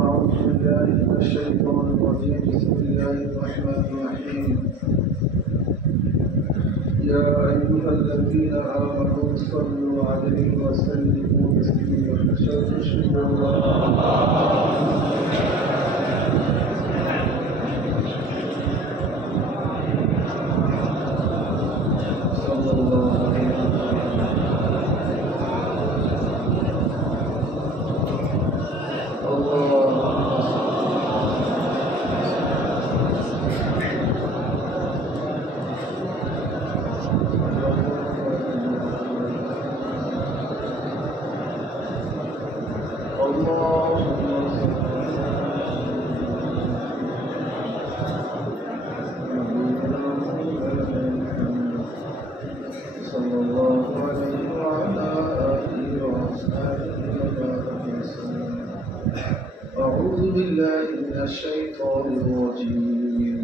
أعوذ بالله من الشيطان الرجيم بسم الله الرحمن الرحيم يا أيها الذين آمنوا صلوا عليه وسلموا تسليما أشهد أن لا صلى الله عليه وسلم أعوذ بالله من الشيطان الرجيم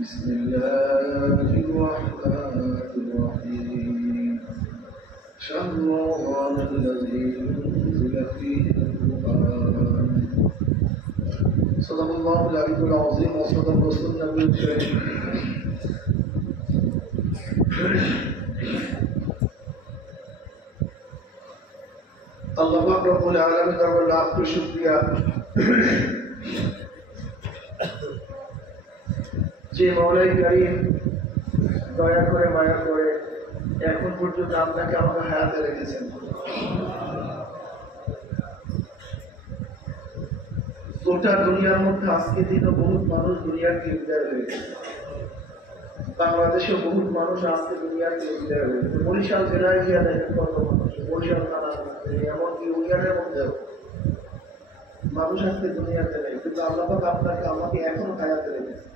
بسم الله الرحمن الرحيم شهر رمضان الذي أنزل فيه القرآن صدق الله العلي العظيم وصدق رسول النبي الكريم আল্লাহ পাক রব্বুল আলামিন দরবার লাখ কোটি শুকরিয়া যে মওলাই কারীম দয়া করে মায়া করে এখন পর্যন্ত আপনাকে আমাকে হায়াতে রেখেছেন। গোটা দুনিয়ার মধ্যে আজকে দিনও বহুত মানুষ দুনিয়ার থেকে বিদায় হয়েছে। বাংলাদেশে বহুত মানুষ আজকে দুনিয়ার থেকে বিদায় হয়েছে। বরিশাল জেলায় গিয়ে দেখেন কত মানুষ, বরিশাল থানার মধ্যে এমনকি ইউনিয়নের মধ্যেও মানুষ আজকে দুনিয়াতে নেই, কিন্তু আল্লাহ পাক আপনাকে আমাকে এখনো হায়াতে রেখেছে।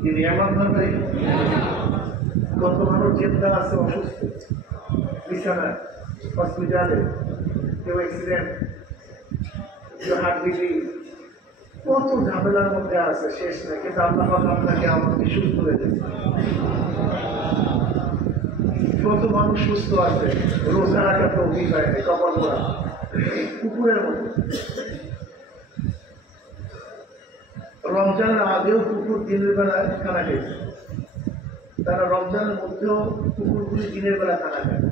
কি নিয়ামত ভাই! কত মানুষ জিন্দা আছে, অসুস্থ, বিছানায়, হসপিটালে, কেউ অ্যাক্সিডেন্ট, কেউ হার্ট ডিজিজ, কত ঝামেলার মধ্যে আছে, শেষ নেই, কিন্তু আল্লাহ পাক আপনাকে আমাকে সুস্থ রেখেছে। কত মানুষ সুস্থ আছে, রোজা রাখা তো অভিজ্ঞ নেই, কপাল করা কুকুরের মতো। রমজানের আগেও কুকুর দিনের বেলায় খানা খেয়েছে, তারা রমজানের মধ্যেও কুকুরগুলি দিনের বেলা খানা খায়,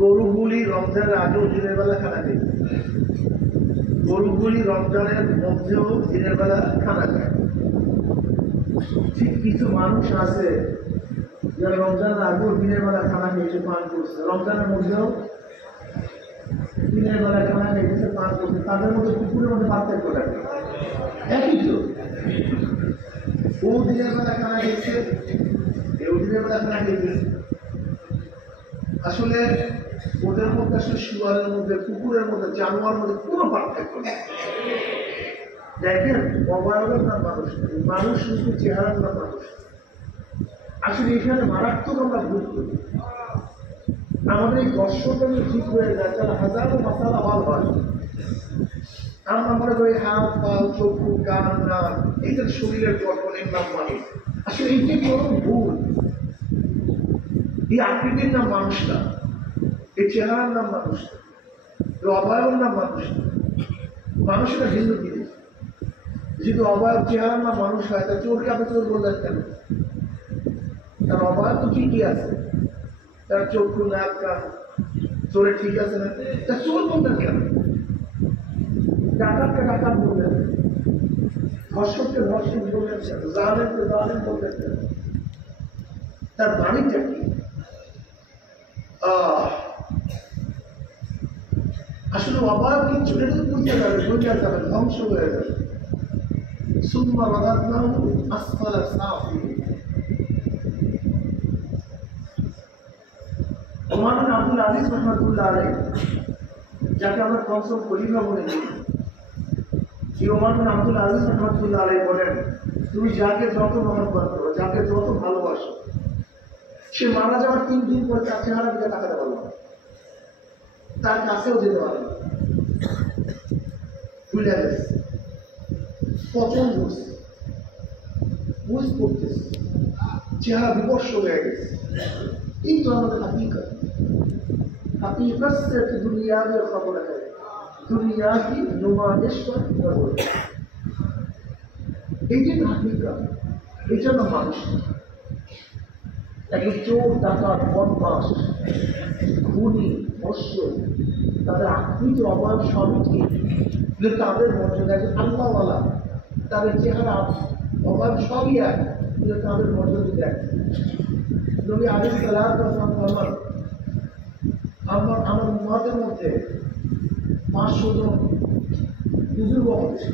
গরুগুলি রমজানের আগেও দিনের বেলা খানা খেয়েছে, গরুগুলি রমজানের মধ্যেও দিনের বেলা খানা খায়। ঠিক কিছু মানুষ আছে যারা রমজানের আগেও দিনের বেলা খানা খেয়েছে, পান করছে, রমজানের মধ্যেও দিনের বেলা খানা খেয়েছে, পান করছে, তাদের মধ্যে কুকুরের মধ্যে পার্থক্য থাকে একই তো। ও দিনের বেলা খানা খেয়েছে, এও দিনের বেলা খানা খেয়েছে। আসলে ওদের মধ্যে আসলে শুয়ারের মধ্যে, কুকুরের মধ্যে, জানোয়ার মধ্যে কোনো পার্থক্য নেই। দেখেন অবয়বের নাম মানুষ, মানুষ শুধু চেহারার নাম মানুষ। আসলে এখানে মারাত্মক আমরা ভুল করি। আমাদের এই দর্শকটা ঠিক হয়ে যায়, তারা হাজারো মাসালা ভালো হয়। আমরা মনে করি হাত পা চক্ষু কান নাক এইটা শরীরের গঠনের নাম মানুষ। আসলে এইটা কোনো ভুল। এই আকৃতির নাম মানুষ না, এই চেহারার নাম মানুষ না, এই অবয়বের নাম মানুষ না। মানুষেরা ভিন্ন জিনিস। যদি অবয়ব চেহারার নাম মানুষ হয়, তা চোরকে আপনি চোর বললেন কেন? তার অবয়ব তো ঠিকই আছে, তার চক্ষু নাক কান চোরে ঠিক আছে না, তা চোর বললেন কেন? ডাকাতকে ডাকাত বললেন, ধর্ষককে ধর্ষক বললেন কেন? জালেমকে জালেম বললেন কেন? তার বাণীটা কি? আসলে অবয়ব কিচ্ছু এটা তো বুঝতে যাবে, বুঝতে যাবে, ধ্বংস হয়ে যাবে। সুম্মা রাদাদনাহু আসফালা সাফিলিন। ওমর বিন আব্দুল আজিজ রাহমাতুল্লাহ আলাইহি, যাকে আমরা কনসল খলিফা বলে থাকি, এই ওমর বিন আব্দুল আজিজ রাহমাতুল্লাহ আলাইহি বলেন, তুমি যাকে যত মহব্বত করো, যাকে যত ভালোবাসো, সে মারা যাওয়ার 3 দিন পর তার চেহারা দিকে তাকাতে পারবে না, তার কাছেও যেতে পারবে না। ভুলে গেছে, পচন ধরছে, বুঝ করতেছে, চেহারা বিবর্ষ হয়ে গেছে। এই তো আমাদের হাকিকত। হাকিকত से दुनिया में खबर है, দুনিয়া কি নুমাইশ করে, এই যে হাকিকত, এই জন্য মানুষ একজন চোর, ডাকাত, বদমাস, খুনি, অশ্ব, তাদের আকৃতি অভাব সবই ঠিক, কিন্তু তাদের মর্যাদা একজন আল্লাহওয়ালা, তাদের চেহারা অভাব সবই এক, কিন্তু তাদের মর্যাদা দেখ। নবী আলাইহিস সালাতু ওয়াস সালাম আমার উম্মতের মধ্যে 500 জন বুজুর্গ হচ্ছে,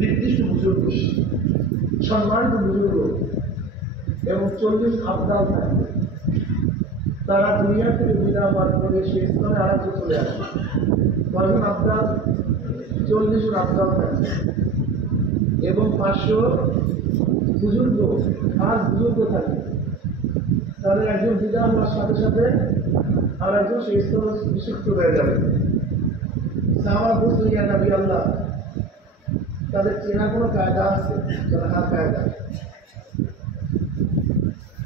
নির্দিষ্ট বুজুর্গ, সম্মানিত বুজুর্গ, এবং 40 আবদাল থাকবে। তারা দুনিয়া থেকে বিদায় হওয়ার পরে সেই স্থানে আরেকটু চলে আসবে। কয়জন আবদাল? 40 জন আবদাল থাকবে এবং 500 বুজুর্গ, আর বুজুর্গ থাকবে। তাদের একজন বিদায় হওয়ার সাথে সাথে আর একজন সেই স্তরে বিশুদ্ধ হয়ে যাবে। সাহাবা বলছেন, ইয়া নবী আল্লাহ, তাদের চেনা কোনো কায়দা আছে? হ্যাঁ, কায়দা।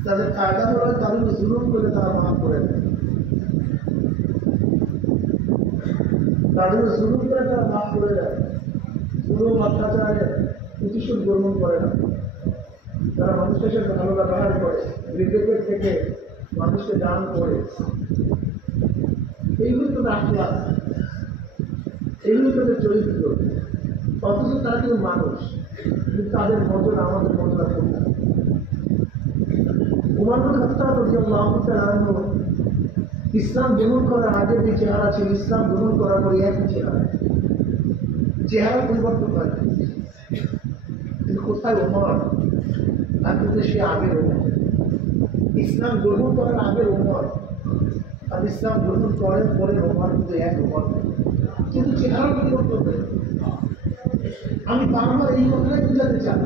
তাদের কায়দা হলো তাদের জুলুম করে তারা মাফ করে দেয়, তাদের জুলুম করে তারা মাফ করে দেয়, জুলুম অত্যাচারের প্রতিশোধ গ্রহণ করে না। তারা মানুষের সাথে ভালো ব্যবহার করে, বিবেকের থেকে মানুষকে দান করে। এইগুলো তো আখলাক, এইগুলো তাদের চরিত্র। অথচ তারা কিন্তু মানুষ, কিন্তু তাদের মর্যাদা আমাদের মর্যাদা করতে। উমর বিন খাত্তাব রাদিয়াল্লাহু তাআলা আনহু ইসলাম গ্রহণ করার আগে যে চেহারা ছিল, ইসলাম গ্রহণ করার পরে একই চেহারা পরিবর্তন হয়। কিন্তু কোথায় ওমর? আর কিন্তু সে আগের ওমর, ইসলাম গ্রহণ করার আগের ওমর আর ইসলাম গ্রহণ করার পরে ওমর কিন্তু এক ওমর, কিন্তু চেহারা পরিবর্তন হয়। আমি বারবার এই কথাটাই বুঝাতে চাই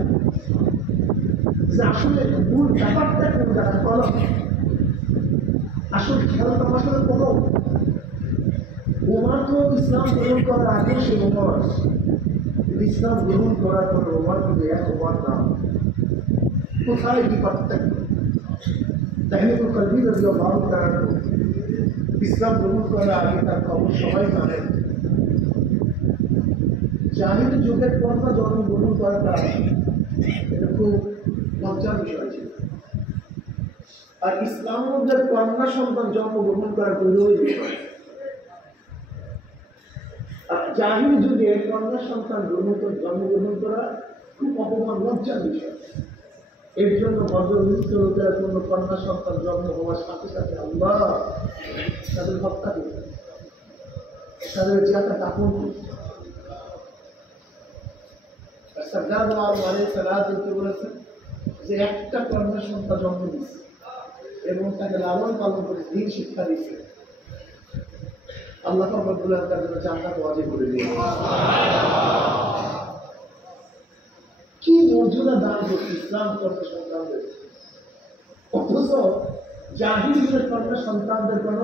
যে আসলে মূল ব্যাপারটা কোন জায়গায় কলম, আসলে খেলা তামাশার কলম। ওমর তো ইসলাম গ্রহণ করার আগে সে ওমর, ইসলাম গ্রহণ করার পরে ওমর কিন্তু এক ওমর নাম। কোথায় কি পার্থক্য? তাহমিদুল কলবি রাদিয়াল্লাহু তাআলা ইসলাম গ্রহণ করার আগে তার খবর সবাই জানেন। জাহিলি যুগের কন্যা জন্মগ্রহণ করাটা এটা খুব লজ্জার বিষয় ছিল, আর ইসলাম মধ্যে কন্যা সন্তান জন্মগ্রহণ করার গৌরবের বিষয়। আর জাহিলি যুগে কন্যা সন্তান জন্মগ্রহণ করা খুব অপমান, লজ্জার বিষয়। এর জন্য মধ্যবিত্ত লোকেরা কোন কন্যা সন্তান জন্ম হওয়ার সাথে সাথে আল্লাহ তাদের হত্যা দিত, তাদের জায়গা দাপন করত। বলেছেন যে একটা কন্যা সন্তান জন্ম দিচ্ছে এবং তাকে লালন পালন করে দিন শিক্ষা দিচ্ছে, আল্লাহ তার জন্য জান্নাত ওয়াজিব করে দিয়েছে। কি মর্যাদা দান করছে ইসলাম কন্যা সন্তানদের। অথচ জাহিল যুগের কন্যা সন্তানদের কোন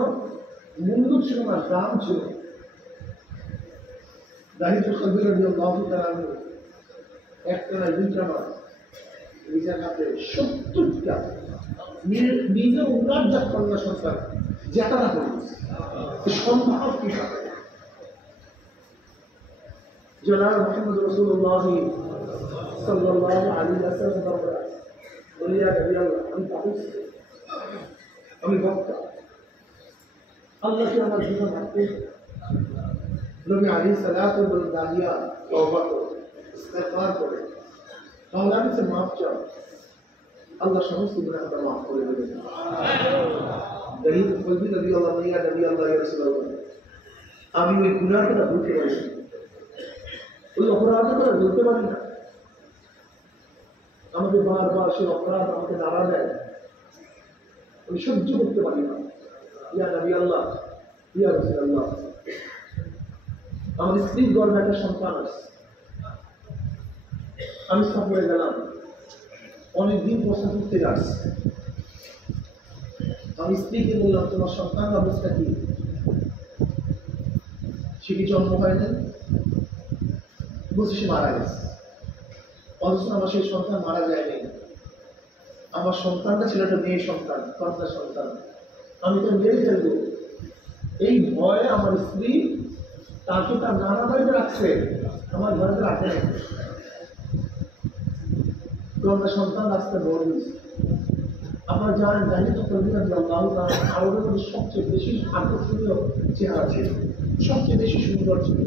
মূল্য ছিল না, দাম ছিল। জাহিদুল কবির রাদিয়াল্লাহু তাআলা একটা না দুইটা মাস নিজের হাতে 70টা নিজে উন্নতজাত কন্যা সন্তান জেতানা করেছে। সম্ভব কি হবে? জনাব মুহাম্মদ রাসূলুল্লাহ সাল্লাল্লাহু আলাইহি ওয়াসাল্লাম বলিয়া গেলেন, আমি বক্তা, আল্লাহকে আমার জীবন রাখতে। নবী আলাইহিস সালাতু ওয়াস দাহিয়া তওবা করে, ইস্তিগফার করে, আল্লাহর কাছে মাফ চাও, আল্লাহ সমস্ত গুনাহ মাফ করে দেবেন। জাহিদুল কলবি রাদিয়াল্লাহু আনহু, নবী আল্লাহ ইয়া রাসূলুল্লাহ, আমি ওই গুনাহটা ভুলতে পারি না, ওই অপরাধটা ভুলতে পারি না। আমাকে বারবার সে অপরাধ আমাকে নাড়া দেয়, আমি সহ্য করতে পারি না। ইয়া নবী আল্লাহ, ইয়া রাসূলুল্লাহ, আমার স্ত্রীর গর্ভে একটা সন্তান আছে, আমি সফরে গেলাম, অনেকদিন প্রশ্ন করতে যাচ্ছি। আমি স্ত্রীকে বললাম, তোমার সন্তান অবস্থা কি? সে কি জন্ম হয়নি? বলছে সে মারা গেছে। অথচ আমার সেই সন্তান মারা যায়নি, আমার সন্তানটা ছিল একটা মেয়ে সন্তান, কন্যা সন্তান, আমি তো মেরে ফেলবো। এই ভয়ে আমার স্ত্রী তাকে তার নানা বাড়িতে রাখছে, আমার ঘরে রাখে নাই। তো আমরা সন্তান রাস্তায় বড় হয়েছি। আপনারা জানেন জানি তো কবিতা আরবের মধ্যে সবচেয়ে বেশি আকর্ষণীয় চেহারা ছিল, সবচেয়ে বেশি সুন্দর ছিল।